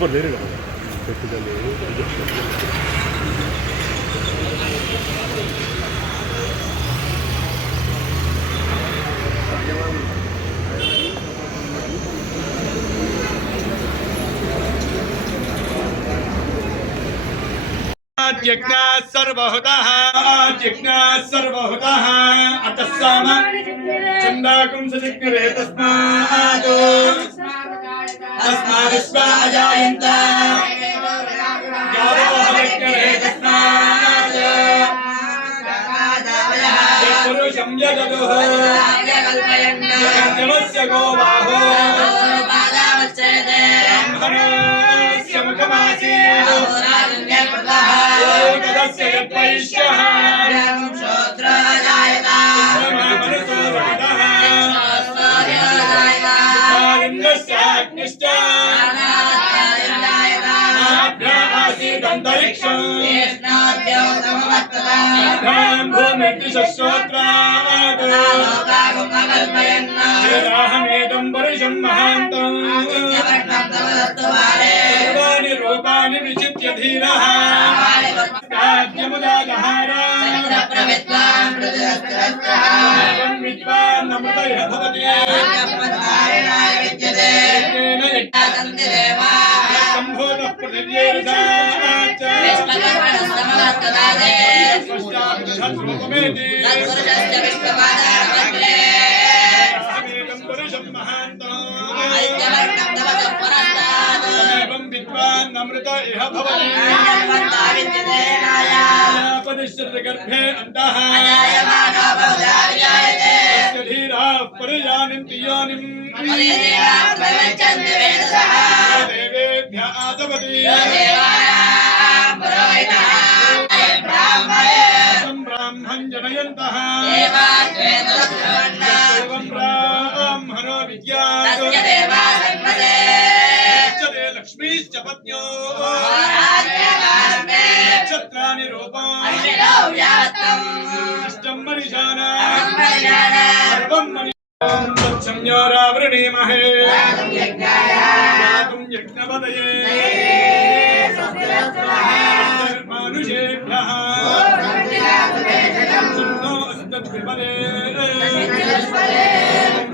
లోపల వేరే పెట్టుదల सर्वहुतः अतस्साम चंदाकुं सजिग्रे तस्माद्विश्वा अजायन्त गावो हविग्रे तस्मात् पुरुषं यददुः यज्ञस्य गोबाहो ब्राह्मणस्य मुखमासीत् तदस्य यद्वैश्यः ेदं पुरुषं महान्तं सर्वाणि रूपाणि विचित्य धीरः विद्वान् अमृतः भवति सम्भूतः पृथिव्यैर्जात् विद्वान् अमृत इह भवति गर्भे अन्तः धीराः परिजानन्ति योनिं देवेभ्यः आदवति ब्राह्मण जनयन्तः ब्राह्मणो विद्यात् लक्ष्मीश्च पत्न्यो नक्षत्राणि रूपाणि अष्टं मनिषाणा सर्वं तत्संज्ञोरावृणीमहे गातुं यज्ञपतये मानुषेभ्यः सुन्नो अस्मद्विपदे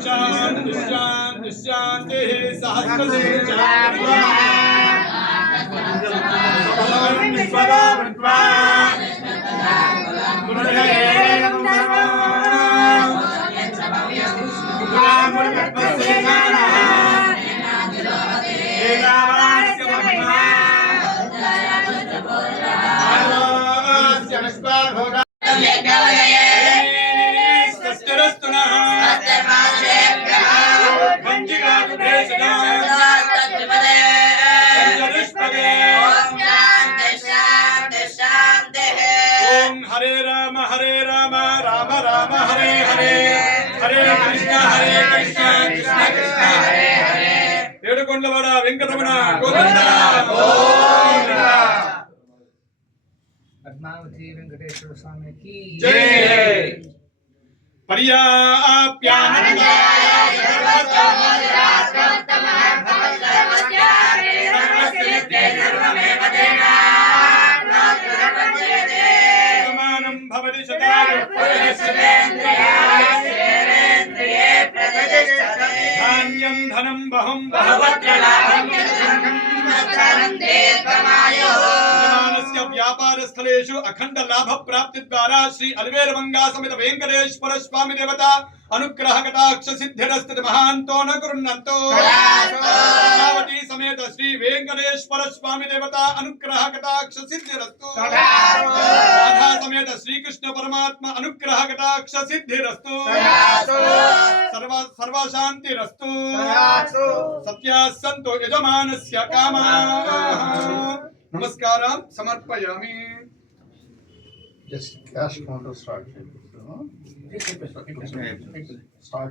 शान्ति शान्ति शान्तिः सहस्रशीर्षः ఏడుకొండలవాడ వెంకటరమణ గోవింద గోవింద పద్మావతి వెంకటేశ్వర స్వామికి జై పర్యాప్యానందాయ సమానం భవతి శతాయు ధాన్యం ధనం బహం యజమానస్య వ్యాపార స్థలేషు అఖండ లాభ ప్రాప్తి ద్వారా శ్రీ అలివేలమంగా సమేత వెంకటేశ్వర స్వామి దేవత అనుగ్రహ కటాక్ష సిద్ధిరస్తు మహాంతో న కృణంతో పద్మావతి సమేత శ్రీ వెంకటేశ్వర స్వామి దేవత అనుగ్రహ కటాక్ష సిద్ధిరస్తు రాధా సమేత శ్రీకృష్ణ పరమాత్మ అనుగ్రహ కటాక్ష సిద్ధిరస్తు సర్వశాంతిరస్తు సత్యాः సంతు యజమానస్య కామాः నమస్కారం సమర్పయామి. Just cash counter start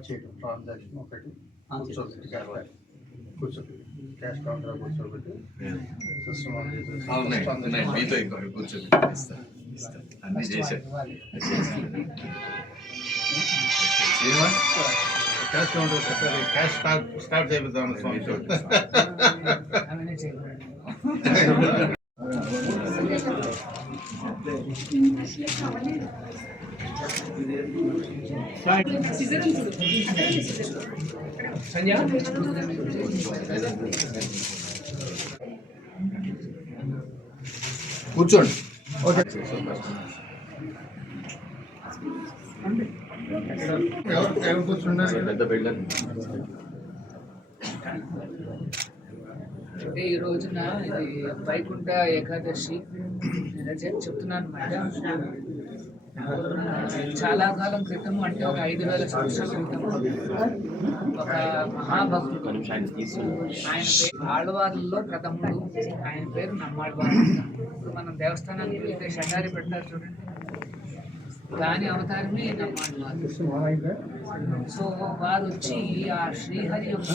చేయడం ట్రాన్సాక్షన్ ఒకటి కూర్చోబెట్టి క్యాష్ కౌంటర్ కూర్చోబెట్టి సిస్టమ్ ఆన్ చేసి మీతో కూర్చోబెట్టి అన్ని చేశారు. క్యాష్ కౌంటర్ సరే క్యాష్ స్టార్ట్ చేపిద్దాం స్వామి. అవన్నీ చేయకూడదు. కూర్చోండి. ఎవరు కూర్చుంటారు? పెద్ద బిల్డర్ అంటే ఈ రోజున ఇది వైకుంఠ ఏకాదశి చెప్తున్నాను మేడం. చాలా కాలం క్రితం అంటే ఒక 5,000 సంవత్సరాల క్రితం ఒక మహాభక్తుడు, ఆయన పేరు ఆళ్వార్లలో ప్రథముడు, ఆయన పేరు నమ్మాళ్వారు. ఇప్పుడు మనం దేవస్థానానికి వెళ్తే షండారి పెడతారు చూడండి, దాని అవతారమే నమ్మాళ్వారు. సో వారు వచ్చి ఆ శ్రీహరి యొక్క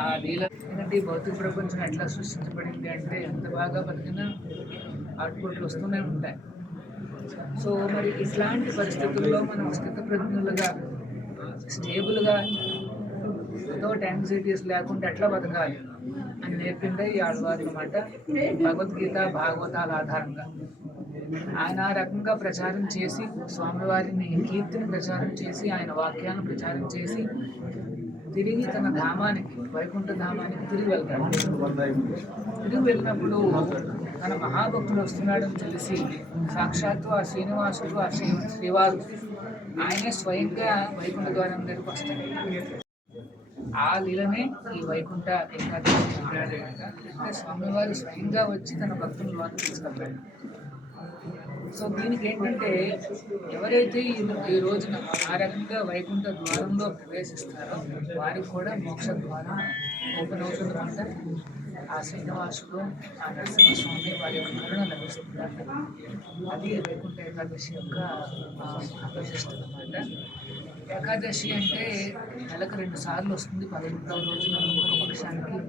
ఆ లీల ఏంటంటే ఈ భౌతిక ప్రపంచం ఎట్లా సృష్టించబడింది అంటే ఎంత బాగా బతికినా అవుట్పుట్లు వస్తూనే ఉంటాయి. సో మరి ఇట్లాంటి పరిస్థితుల్లో మనం స్థితప్రజ్ఞులుగా స్టేబుల్గా వితౌట్ యాంగ్జైటీస్ లేకుండా ఎట్లా బతకాలి అని నేర్పిందే ఈ ఆళ్వారు అన్నమాట. భగవద్గీత భాగవతాల ఆధారంగా ఆయన ఆ రకంగా ప్రచారం చేసి స్వామివారిని కీర్తిని ప్రచారం చేసి ఆయన వాక్యాలను ప్రచారం చేసి తిరిగి తన ధామానికి వైకుంఠ ధామానికి తిరిగి వెళ్తాడు. తిరిగి వెళ్ళినప్పుడు తన మహాభక్తుడు వస్తున్నాడని తెలిసి సాక్షాత్తు ఆ శ్రీనివాసుడు ఆ శ్రీవారు ఆయనే స్వయంగా వైకుంఠ ద్వారం దగ్గరకు వస్తాడు. ఆ లీలనే ఈ వైకుంఠ ఏకాదశి అంటే స్వామివారు స్వయంగా వచ్చి తన భక్తుల ద్వారా తీసుకెళ్తాడు. సో దీనికి ఏంటంటే ఎవరైతే ఈ రోజున ఆ రకంగా వైకుంఠ ద్వారంలో ప్రవేశిస్తారో వారికి కూడా మోక్ష ద్వారం ఓపెన్ అవుతుందంట. ఆ శ్రీనివాసుడు ఆ నరసింహస్వామి వారి యొక్క కరుణ లభిస్తుందంట. అది వైకుంఠ ఏకాదశి యొక్క ప్రతిష్ట అన్నమాట. ఏకాదశి అంటే నెలకు 2 సార్లు వస్తుంది. 11వ రోజున ఒక్కొక్క పక్షానికి.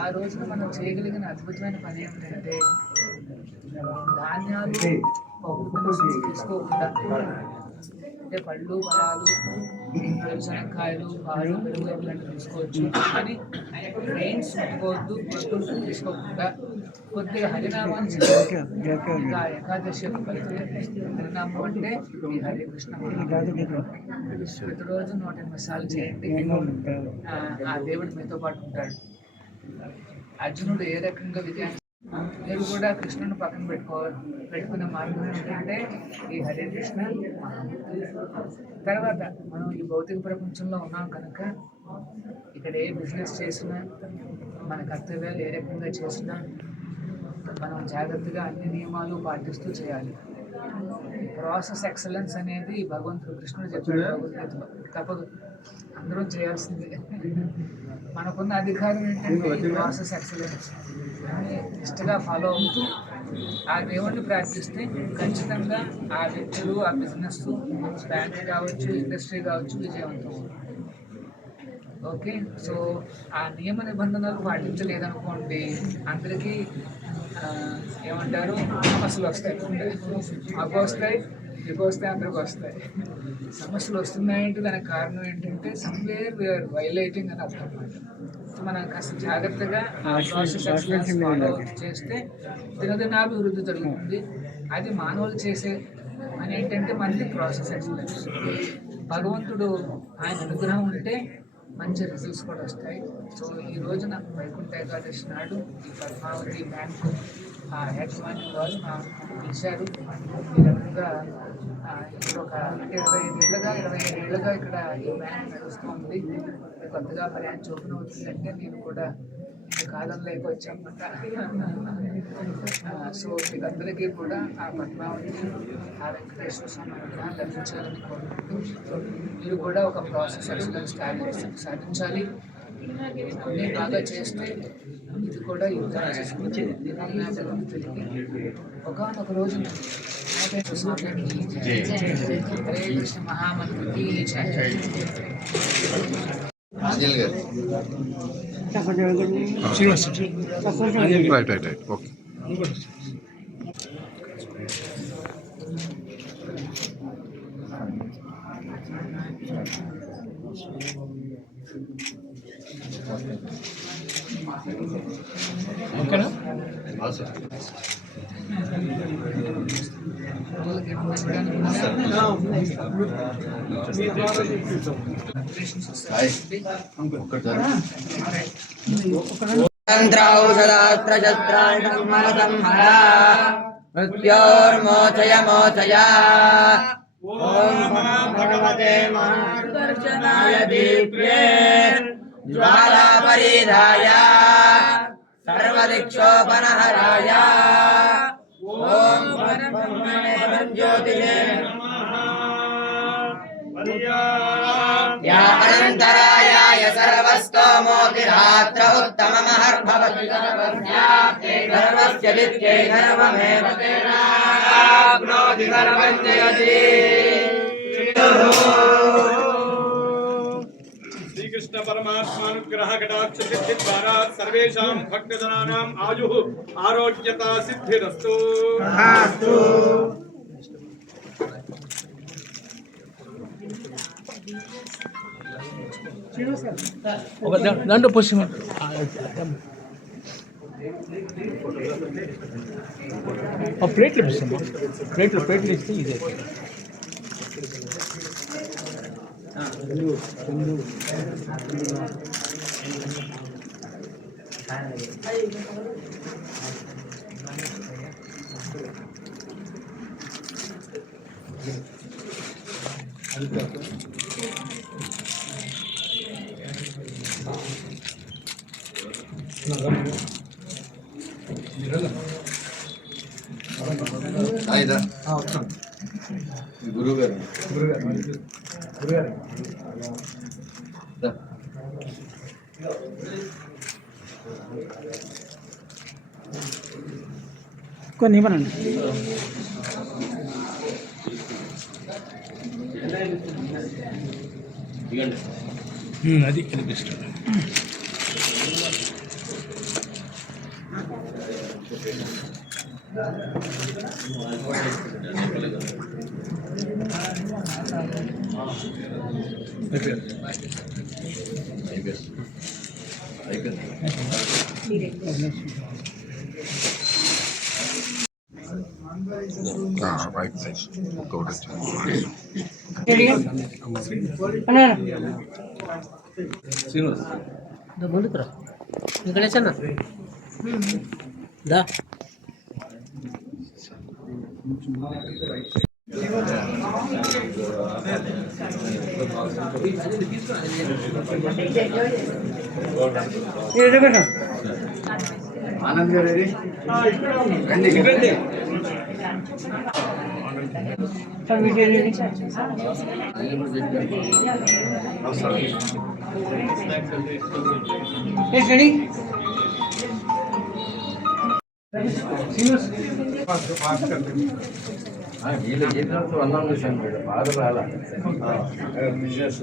ఆ రోజున మనం చేయగలిగిన అద్భుతమైన పని ఏమిటంటే ధాన్యాలు పప్పును తీసుకోకుండా అంటే పళ్ళు ఫలాలు శనక్కాయలు పాలు పెరుగు ఇట్లాంటివి తీసుకోవచ్చు. కానీ గ్రెయిన్స్ ముట్టుకోవద్దు, పప్పులు తీసుకోకుండా కొద్దిగా హరినామాన్ని ఇంకా ఏకాదశి యొక్క ఫలితం. హరినామం అంటే ఈ హరే కృష్ణ ప్రతిరోజు 108 సార్లు చేయండి. ఆ దేవుడు మీతో పాటు ఉంటాడు. అర్జునుడు ఏ రకంగా విజయాన్ని మీరు కూడా కృష్ణుని పక్కన పెట్టుకునే మార్గం ఏంటంటే ఈ హరే కృష్ణ. తర్వాత మనం ఈ భౌతిక ప్రపంచంలో ఉన్నాం కనుక ఇక్కడ ఏ బిజినెస్ చేసినా మన కర్తవ్యాలు ఏ రకంగా చేసినా మనం జాగ్రత్తగా అన్ని నియమాలు పాటిస్తూ చేయాలి. ప్రాసెస్ ఎక్సలెన్స్ అనేది భగవంతుడు కృష్ణుడు చెప్పాడు భగవద్గీతలో. తప్పదు, అందరూ చేయాల్సిందే. మనకున్న అధికారం ఏంటంటే ప్రాసెస్ ఎక్సలెన్స్ నిష్టగా ఫాలో అవుతూ ఆ దేవుణ్ణి ప్రార్థిస్తే ఖచ్చితంగా ఆ వ్యక్తులు ఆ బిజినెస్ బ్యాంక్ కావచ్చు ఇండస్ట్రీ కావచ్చు విజయవంతం. ఓకే, సో ఆ నియమ నిబంధనలు పాటించలేదనుకోండి అందరికీ ఏమంటారు సమస్యలు వస్తాయి. మాకు వస్తాయి, మీకు వస్తాయి, అందరికి వస్తాయి. సమస్యలు వస్తున్నాయంటే దానికి కారణం ఏంటంటే సమ్వేర్ వీఆర్ వైలేటింగ్ అని అర్థం. మనం కాస్త జాగ్రత్తగా ఆ ప్రాసెస్ ఎక్సలెన్స్ ఫాలో చేస్తే దినదినాభివృద్ధి జరుగుతుంది. అది మానవులు చేసే అని ఏంటంటే మనకి ప్రాసెస్ ఎక్సలెన్స్. భగవంతుడు ఆయన అనుగ్రహం ఉంటే మంచి రిజల్ట్స్ కూడా వస్తాయి. సో ఈ రోజున వైకుంఠ ఏకాదశి నాడు ఈ పద్మావతి బ్యాంకు యాజమాన్యం వాళ్ళు పిలిచారు. ఈ రకంగా ఇప్పుడు ఒక 25 ఏళ్ళుగా ఇక్కడ ఈ బ్యాంక్ నడుస్తూ ఉంది. కొత్తగా బ్రాంచ్ ఓపెన్ అవుతుందంటే నేను కూడా కాలం లేక వచ్చామన్నమాట. సో మీకందరికీ కూడా ఆ పద్మావతి ఆ వెంకటేశ్వర స్వామి అనుగ్రహం లభించాలని కోరుకుంటూ మీరు కూడా ఒక ప్రాసెస్ ఎక్సలెన్స్ సాధించాలి. అన్నీ బాగా చేస్తే ఇది కూడా యుద్ధం చేసుకుంటే తెలియదు. ఒకనొక రోజు స్వామికి హరే కృష్ణ మహామంత్రికి రైట్ ఓకే. మృత్యోర్మోచయ మోచయ ఓం నమో భగవతే మహాదర్శనాయ దీప్యే జ్వాలాపరిధాయ సర్వదిక్షోపనహరాయ ఓం పరబ్రహ్మణే జ్యోతిషే या अनन्तरायाय सर्वस्तोमोतिरात्र उत्तममहर्भवति सर्वस्य विद्ये सर्वमेव तेनाप्नोति सर्वं जयति श्रीकृष्ण परमात्मानुग्रह कटाक्ष सिद्धि द्वारा सर्वेषां भक्तजनानाम् आयुः आरोग्यता सिद्धिरस्तु। दांडो पश्चिम प्लेट प्लेट प्लेट इधे గురుగారు కొన్ని ఇవ్వనండి అది కనిపిస్తుంది రైట్ సైడ్ ఒకటి ముందుకురా గణేశన్న దా ఆనంద్ గారు వీళ్ళు చేసినట్టు అన్నాం విషయం బాధ రాలా బిజినెస్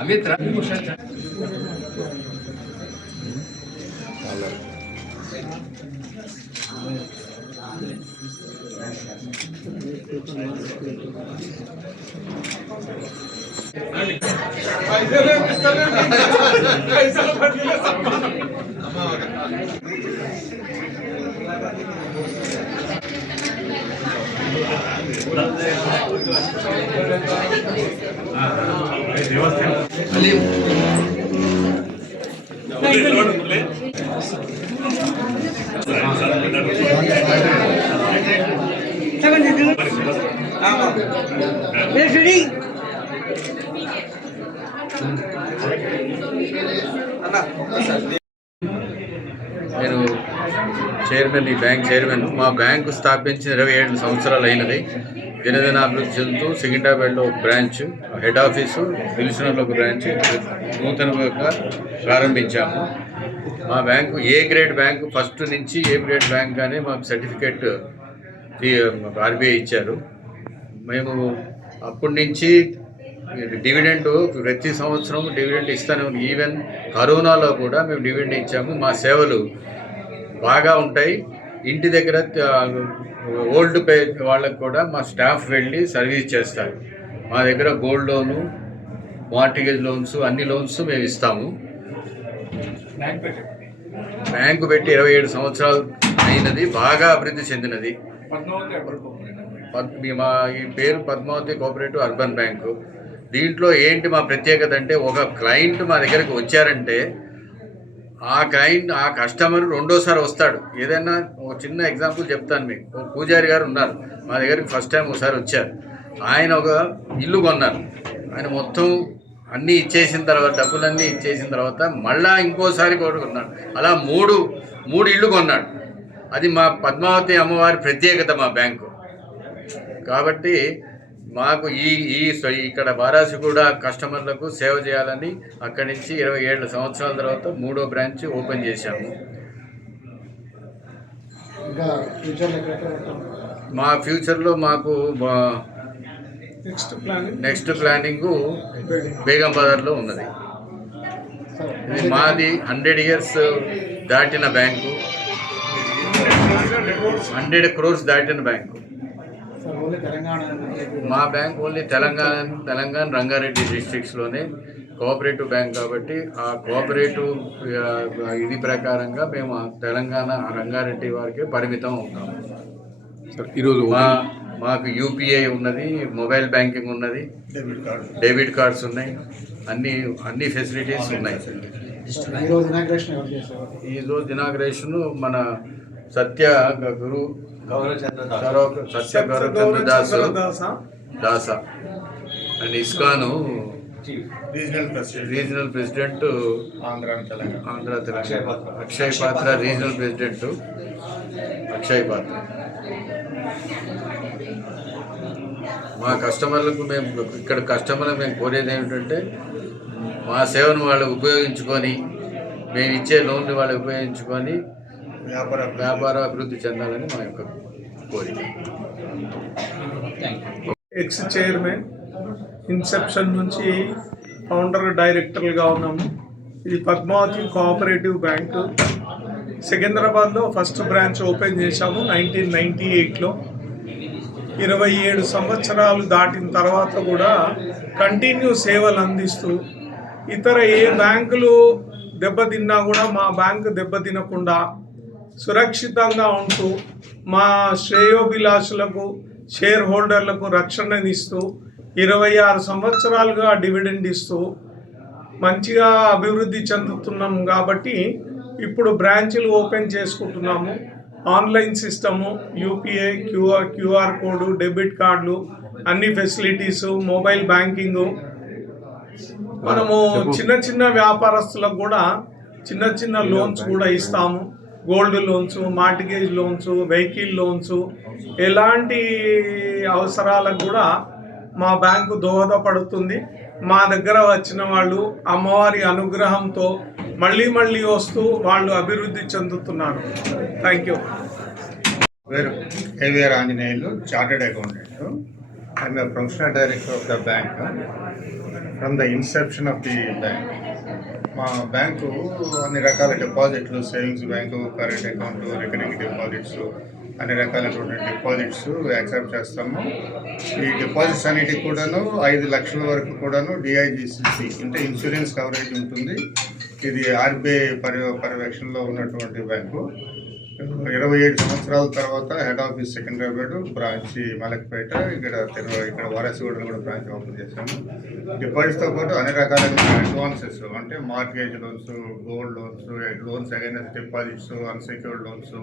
అమిత్ర నేను చైర్మన్, ఈ బ్యాంక్ చైర్మన్. మా బ్యాంకు స్థాపించిన 27 సంవత్సరాలు అయినది. దినదిన అభివృద్ధి చెందుతూ సికింద్రాబాద్లో ఒక బ్రాంచ్, హెడ్ ఆఫీసు, దిల్సునర్లో ఒక బ్రాంచ్ నూతనంగా ప్రారంభించాము. మా bank A grade bank, first నుంచి ఏ గ్రేడ్ బ్యాంక్ అని మాకు సర్టిఫికేట్ ఆర్బీఐ ఇచ్చారు. మేము అప్పటి నుంచి డివిడెండ్ ప్రతి సంవత్సరం డివిడెండ్ ఇస్తూనే ఉన్నాం. ఈవెన్ కరోనాలో కూడా మేము డివిడెండ్ ఇచ్చాము. మా సేవలు బాగా ఉంటాయి. ఇంటి దగ్గర ఓల్డ్ పే వాళ్ళకు కూడా మా స్టాఫ్ వెళ్ళి సర్వీస్ చేస్తారు. మా దగ్గర గోల్డ్ లోను, మార్టిగేజ్ లోన్స్, అన్ని లోన్స్ మేము ఇస్తాము. బ్యాంకు పెట్టి 27 సంవత్సరాలు అయినది, బాగా అభివృద్ధి చెందినది. మా ఈ పేరు పద్మావతి కోఆపరేటివ్ అర్బన్ బ్యాంకు. దీంట్లో ఏంటి మా ప్రత్యేకత అంటే, ఒక క్లయింట్ మా దగ్గరికి వచ్చారంటే ఆ కస్టమర్ రెండోసారి వస్తాడు. ఏదైనా ఒక చిన్న ఎగ్జాంపుల్ చెప్తాను మీకు. ఒక పూజారి గారు ఉన్నారు మా దగ్గరికి, ఫస్ట్ టైం ఒకసారి వచ్చారు. ఆయన ఒక ఇల్లు కొన్నారు. ఆయన మొత్తం అన్నీ ఇచ్చేసిన తర్వాత, డబ్బులన్నీ ఇచ్చేసిన తర్వాత మళ్ళా ఇంకోసారి కూడా కొన్నాడు. అలా మూడు ఇళ్ళు కొన్నాడు. అది మా పద్మావతి అమ్మవారి ప్రత్యేకత మా బ్యాంకు. కాబట్టి మాకు ఇక్కడ వారాసి కూడా కస్టమర్లకు సేవ చేయాలని అక్కడి నుంచి 27 సంవత్సరాల తర్వాత 3వ బ్రాంచ్ ఓపెన్ చేశాము. మా ఫ్యూచర్లో మాకు నెక్స్ట్ ప్లానింగ్ బేగం బజార్లో ఉన్నది. ఇది మాది 100 years దాటిన బ్యాంకు, 100 crores దాటిన బ్యాంకు. మా బ్యాంక్ ఓన్లీ తెలంగాణ రంగారెడ్డి డిస్ట్రిక్ట్స్లోనే కోఆపరేటివ్ బ్యాంక్ కాబట్టి ఆ కోఆపరేటివ్ ఇది ప్రకారంగా మేము తెలంగాణ రంగారెడ్డి వారికి పరిమితం అవుతాము. ఈరోజు మాకు యూపీఐ ఉన్నది, మొబైల్ బ్యాంకింగ్ ఉన్నది, డెబిట్ కార్డ్స్ ఉన్నాయి, అన్ని ఫెసిలిటీస్ ఉన్నాయి. ఈరోజు ఇనాగ్రేషన్ మన Satya Gauravachandra Dasa and ISKCON regional president Andhra Telangana, Akshaya Patra regional president Akshay పాత్ర. మా కస్టమర్లకు మేము కోరేది ఏమిటంటే, మా సేవను వాళ్ళు ఉపయోగించుకొని, మేము ఇచ్చే లోన్లు వాళ్ళు ఉపయోగించుకొని వ్యాపార అభివృద్ధి చెందాలని మా యొక్క కోరిక. ఎక్స్ చైర్మన్, ఇన్సెప్షన్ నుంచి ఫౌండర్ డైరెక్టర్గా ఉన్నాము. ఇది పద్మావతి కోఆపరేటివ్ బ్యాంకు. సికింద్రాబాద్లో ఫస్ట్ బ్రాంచ్ ఓపెన్ చేశాము 1998లో. 27 సంవత్సరాలు దాటిన తర్వాత కూడా కంటిన్యూ సేవలు అందిస్తూ, ఇతర ఏ బ్యాంకులు దెబ్బతిన్నా కూడా మా బ్యాంకు దెబ్బతినకుండా సురక్షితంగా ఉంటూ, మా శ్రేయోభిలాషులకు, షేర్ హోల్డర్లకు రక్షణనిస్తూ 26 సంవత్సరాలుగా డివిడెండ్ ఇస్తూ మంచిగా అభివృద్ధి చెందుతున్నాం. కాబట్టి ఇప్పుడు బ్రాంచ్లు ఓపెన్ చేసుకుంటున్నాము. Online system, UPI, QR code, debit కార్డులు, అన్ని ఫెసిలిటీసు, మొబైల్ బ్యాంకింగు. మనము చిన్న వ్యాపారస్తులకు కూడా చిన్న లోన్స్ కూడా ఇస్తాము. Gold loans, mortgage loans, vehicle loans, ఎలాంటి అవసరాలకు కూడా మా బ్యాంకు దోహదపడుతుంది. మా దగ్గర వచ్చిన వాళ్ళు అమ్మవారి అనుగ్రహంతో మళ్ళీ వస్తూ వాళ్ళు అభివృద్ధి చెందుతున్నారు. Thank you. పేరు KVR Anjaneyulu, chartered accountant. I'm a professional director of the bank from the inception of the bank. మా బ్యాంకు అన్ని రకాల డిపాజిట్లు, savings bank, current account, recurring deposits, అన్ని రకాలైనటువంటి డిపాజిట్స్ యాక్సెప్ట్ చేస్తాము. ఈ డిపాజిట్స్ అన్నిటికి కూడాను 5 లక్షల వరకు కూడాను డిఐజిసిసి అంటే ఇన్సూరెన్స్ కవరేజ్ ఉంటుంది. ఇది ఆర్బీఐ పర్యవేక్షణలో ఉన్నటువంటి బ్యాంకు. 27 సంవత్సరాల తర్వాత head office Secunderabad, branch Malakpet, ఇక్కడ వారాసిగూడలో కూడా బ్రాంచ్ ఓపెన్ చేశాము. డిపాజిట్స్తో పాటు అన్ని రకాలైన అడ్వాన్సెస్ అంటే mortgage loans, gold loans against deposits, unsecured loans,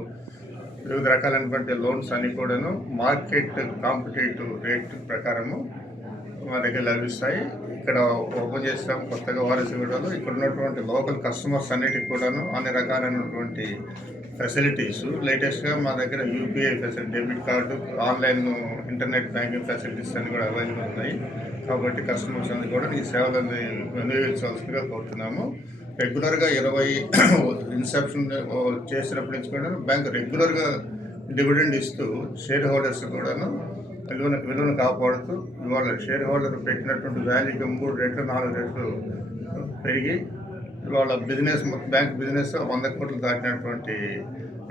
వివిధ రకాలైనటువంటి లోన్స్ అన్ని కూడాను మార్కెట్ కాంపిటేటివ్ రేట్ ప్రకారము మా దగ్గర లభిస్తాయి. ఇక్కడ ఓపెన్ చేస్తాం కొత్తగా వారాసిగూడలో. ఇక్కడ ఉన్నటువంటి లోకల్ కస్టమర్స్ అన్నిటికి కూడాను అన్ని రకాలైనటువంటి ఫెసిలిటీస్, లేటెస్ట్గా మా దగ్గర UPI facility, debit card, online internet banking facilities అన్ని కూడా అవైలబుల్ ఉన్నాయి. కాబట్టి కస్టమర్స్ అన్ని కూడా ఈ సేవలను వినియోగించవలసిందిగా కోరుతున్నాము. రెగ్యులర్గా 20 ఇన్సెప్షన్ చేసినప్పటి నుంచి కూడా బ్యాంక్ రెగ్యులర్గా డివిడెండ్ ఇస్తూ షేర్ హోల్డర్స్ కూడాను విలువను కాపాడుతూ ఇవాళ షేర్ హోల్డర్ పెట్టినటువంటి వాల్యూకి 3 రెట్లు 4 రెట్లు పెరిగి ఇవాళ బ్యాంక్ బిజినెస్ 100 కోట్లు దాటినటువంటి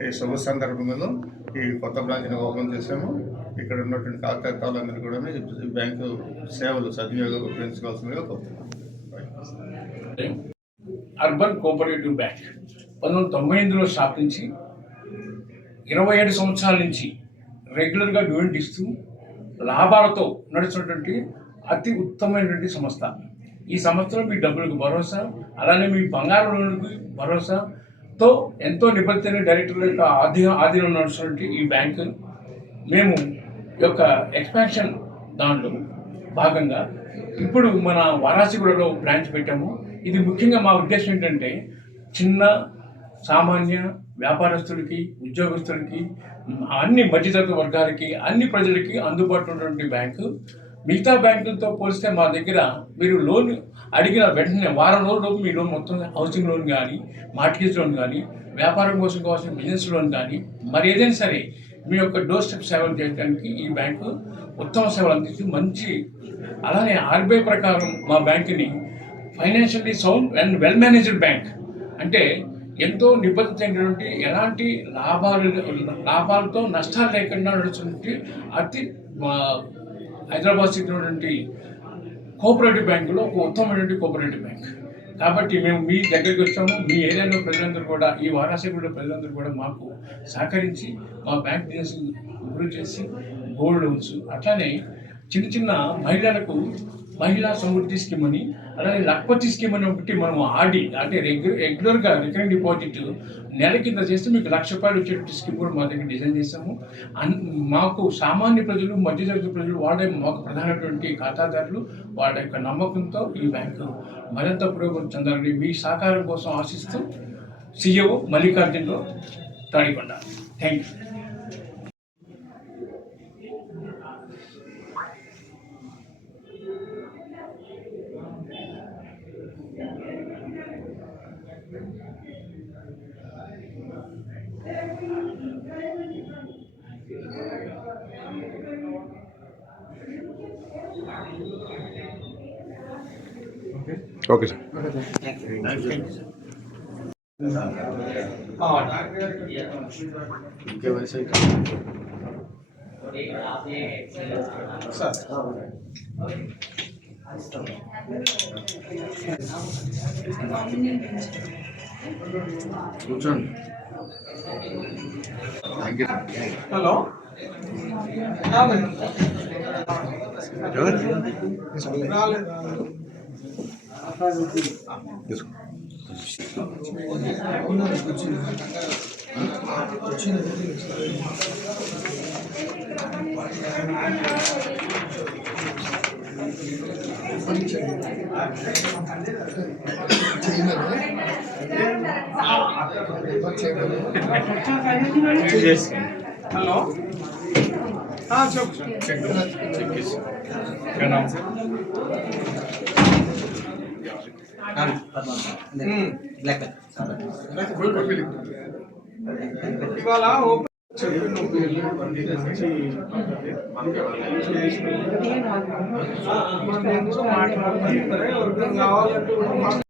ఈ శుభ సందర్భంలో ఈ కొత్త బ్రాంచ్ని ఓపెన్ చేసాము. ఇక్కడ ఉన్నటువంటి కార్యకర్తలందరూ కూడా ఈ బ్యాంకు సేవలు సద్వినియోగం ఉపయోగించుకోవాల్సిందిగా కోరుతున్నాం. అర్బన్ కోఆపరేటివ్ బ్యాంక్ 1998లో స్థాపించి 27 సంవత్సరాల నుంచి రెగ్యులర్గా డివిడెండ్ ఇస్తూ లాభాలతో నడుస్తున్నటువంటి అతి ఉత్తమమైనటువంటి సంస్థ. ఈ సంస్థలో మీ డబ్బులకు భరోసా, అలానే మీ బంగారు లోన్లకు భరోసాతో ఎంతో నిబద్ధమైన డైరెక్టర్ల యొక్క ఆధీనంలో నడుస్తున్నటువంటి ఈ బ్యాంకు మేము యొక్క ఎక్స్పాన్షన్ దాంట్లో భాగంగా ఇప్పుడు మన వారాసిగూడలో బ్రాంచ్ పెట్టాము. ఇది ముఖ్యంగా మా ఉద్దేశం ఏంటంటే చిన్న సామాన్య వ్యాపారస్తులకి, ఉద్యోగస్తులకి, అన్ని మధ్యతరగతి వర్గాలకి, అన్ని ప్రజలకి అందుబాటులో ఉన్నటువంటి బ్యాంకు. మిగతా బ్యాంకులతో పోలిస్తే మా దగ్గర మీరు లోన్ అడిగిన వెంటనే వారం రోజుల్లోపు మీ లోన్ మొత్తం హౌసింగ్ లోన్ కానీ, మార్ట్గేజ్ లోన్ కానీ, వ్యాపారం కోసం కావాల్సిన బిజినెస్ లోన్ కానీ మరి ఏదైనా సరే మీ యొక్క డోర్ స్టెప్ సేవలు చేయడానికి ఈ బ్యాంకు ఉత్తమ సేవలు అందించి మంచి, అలానే ఆర్బీఐ ప్రకారం మా బ్యాంకుని financially sound and well managed bank, అంటే ఎంతో నిబద్ధత అయినటువంటి ఎలాంటి లాభాలతో నష్టాలు లేకుండా నడుస్తున్నటువంటి అతి హైదరాబాద్ సిటీ ఉన్నటువంటి కోఆపరేటివ్ బ్యాంకులో ఒక ఉత్తమమైనటువంటి కోఆపరేటివ్ బ్యాంక్. కాబట్టి మేము మీ దగ్గరికి వచ్చాము. మీ ఏరియాలో ప్రజలందరూ కూడా, ఈ వారాసిగూడ ప్రజలందరూ కూడా మాకు సహకరించి మా బ్యాంక్ బిజినెస్ ఇంప్రూవ్ చేసి గోల్డ్ లోన్స్, అట్లానే చిన్న చిన్న మహిళలకు మహిళా సమృద్ధి స్కీమ్ అని, అలాగే లక్పతి స్కీమ్ అని ఒకటి మనం ఆర్డీ అంటే రెగ్యులర్గా రికరింగ్ డిపాజిట్ నెల కింద చేస్తే మీకు ₹1,00,000 వచ్చేటువంటి స్కీమ్ కూడా మా దగ్గర డిజైన్ చేస్తాము. మాకు సామాన్య ప్రజలు, మధ్యతరగతి ప్రజలు వాడే మాకు ప్రధానటువంటి ఖాతాదారులు వాళ్ళ యొక్క నమ్మకంతో ఈ బ్యాంకు మరింత పురోగతి చెందాలని మీ సహకారం కోసం ఆశిస్తూ CEO Mallikarjunarao, Tadikonda. Thank you. Okay sir. కూర్చోండి. హలో హలో ఇవాళ మాట్లాడుతున్నారు.